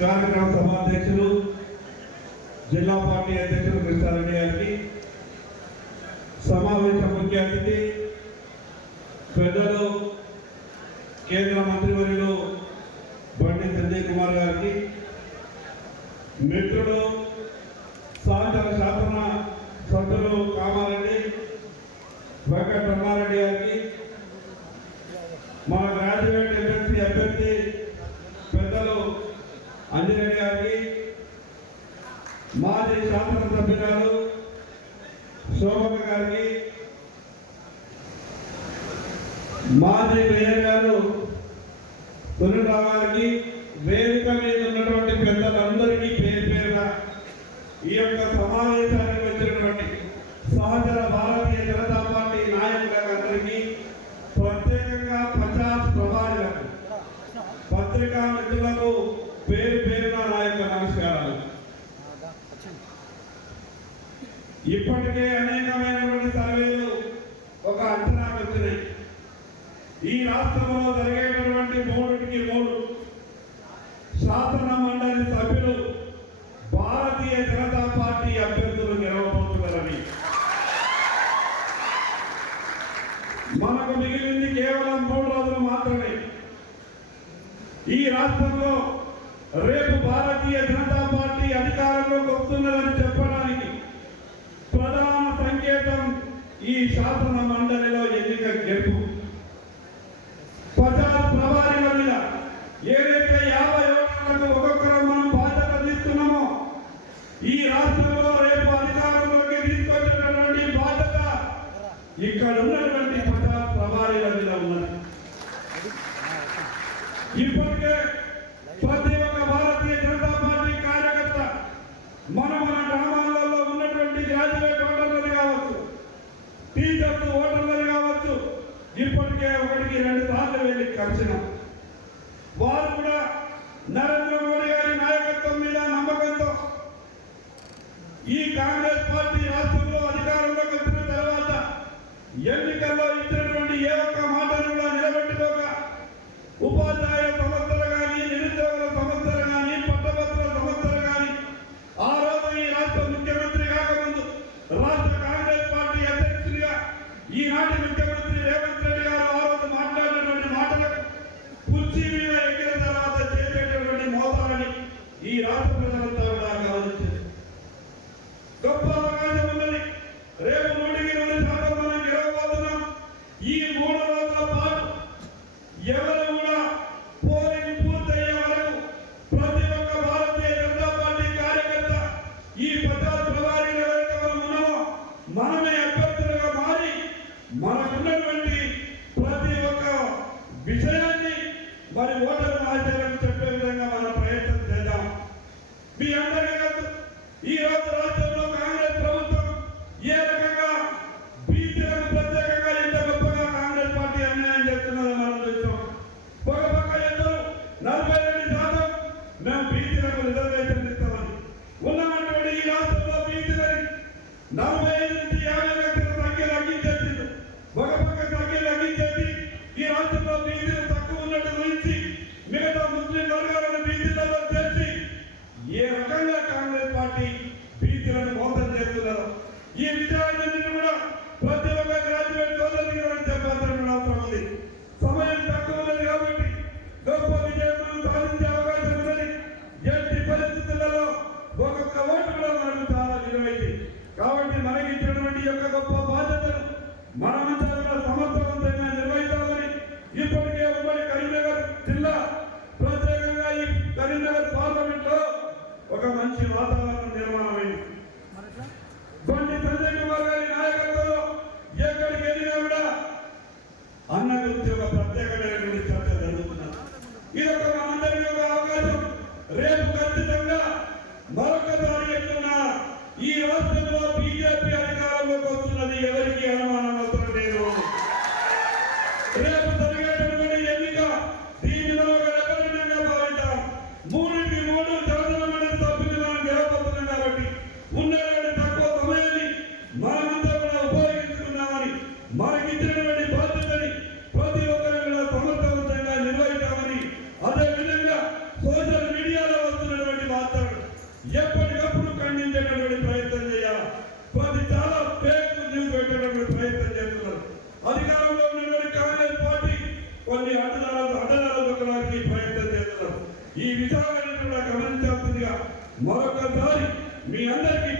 కార్యక్రమ సభాధ్యక్షులు జిల్లా పార్టీ అధ్యక్షులు కృష్ణారెడ్డి గారికి సమావేశ ముఖ్య అతిథి పెద్దలు కేంద్ర మంత్రివర్యులు బండి సంజయ్ కుమార్ గారికి మిత్రుడు సాయంత్ర శాసన సభ్యులు కామారెడ్డి వెంకట రమారెడ్డి గారికి మన గ్రాడ్యుయేట్ ఎమ్మెల్సీ అభ్యర్థి పెద్దలు అంజనేయ గారికి మాజీ శాసనసభ్యురాలు శోభక గారికి మాజీ మేయర్ గారు సునీలరావు గారికి వేదిక మీద ఉన్నటువంటి పెద్దలందరికీ పేరు పేరున ఈ యొక్క సమావేశానికి వచ్చినటువంటి సహచర భారతీయ జనతా పార్టీ నాయకులందరికీ ప్రత్యేకంగా పత్రికా మిత్రులకు పేరు పేరున నా యొక్క నమస్కారాలు. ఇప్పటికే అనేకమైనటువంటి సర్వేలు ఒక అంచనా వచ్చినాయి ఈ రాష్ట్రంలో జరిగేటటువంటి మూడుకి మూడు శాసన మండలి సభ్యులు భారతీయ జనతా పార్టీ అభ్యర్థులు గెలవబోతున్నారని మనకు మిగిలింది కేవలం మూడు రోజులు మాత్రమే ఈ రాష్ట్రంలో రేపు భారతీయ జనతా పార్టీ అధికారంలోకి వస్తున్నదని చెప్పడానికి ప్రధాన సంకేతం ఈ శాసన మండలిలో ఎన్నిక గెలుపు. ప్రజా ప్రభావిల మీద ఏదైతే యాభై ఓటర్లకు ఒక్కొక్కరు మనం బాధ్యత తీస్తున్నామో ఈ రాష్ట్రంలో రేపు అధికారంలోకి తీసుకొచ్చినటువంటి బాధ్యత ఇక్కడ ఉన్నటువంటి ప్రజా ప్రభావిల మీద ఉన్నది ఇప్పటికే ప్రతి ఒక్క భారతీయ జనతా పార్టీ కార్యకర్త మన మన గ్రామాలలో ఉన్నటువంటి గ్రాడ్యుయేట్ ఓటర్లు కావచ్చు టీచర్స్ ఓటర్లు కావచ్చు ఇప్పటికే ఒకటికి రెండు సార్లు వెళ్ళి కలిసినాం. వారు కూడా నరేంద్ర మోడీ గారి నాయకత్వం మీద నమ్మకంతో ఈ కాంగ్రెస్ పార్టీ రాష్ట్రంలో అధికారంలోకి వచ్చిన తర్వాత ఎన్నికల్లో ఇచ్చినటువంటి ఏ ఒక్క మాటను కూడా రేపు నూటికి నూరు శాతం మనం గెలవబోతున్నాం. ఈ మూడు రోజుల పాటు ఎవరు కూడా పోలింగ్ పూర్తయ్యే వరకు ప్రతి ఒక్క భారతీయ జనతా పార్టీ కార్యకర్త ఈ ప్రజా ప్రభావిగా ఎవరైతే మనం ఉన్నామో మనమే అభ్యర్థులుగా మారి మనకున్నటువంటి ప్రతి ఒక్క విషయాన్ని మరి ఓటరు ఆచరణకు మనమంతా కూడా సమర్థవంతంగా నిర్వహించాలని ఇప్పటికే ఉమ్మడి కరీంనగర్ జిల్లా ప్రత్యేకంగా ఈ కరీంనగర్ పార్లమెంట్లో ఒక మంచి వాతావరణం నిర్మాణమైంది. కొన్ని సంజయ్ మరొకసారి మీ అందరికీ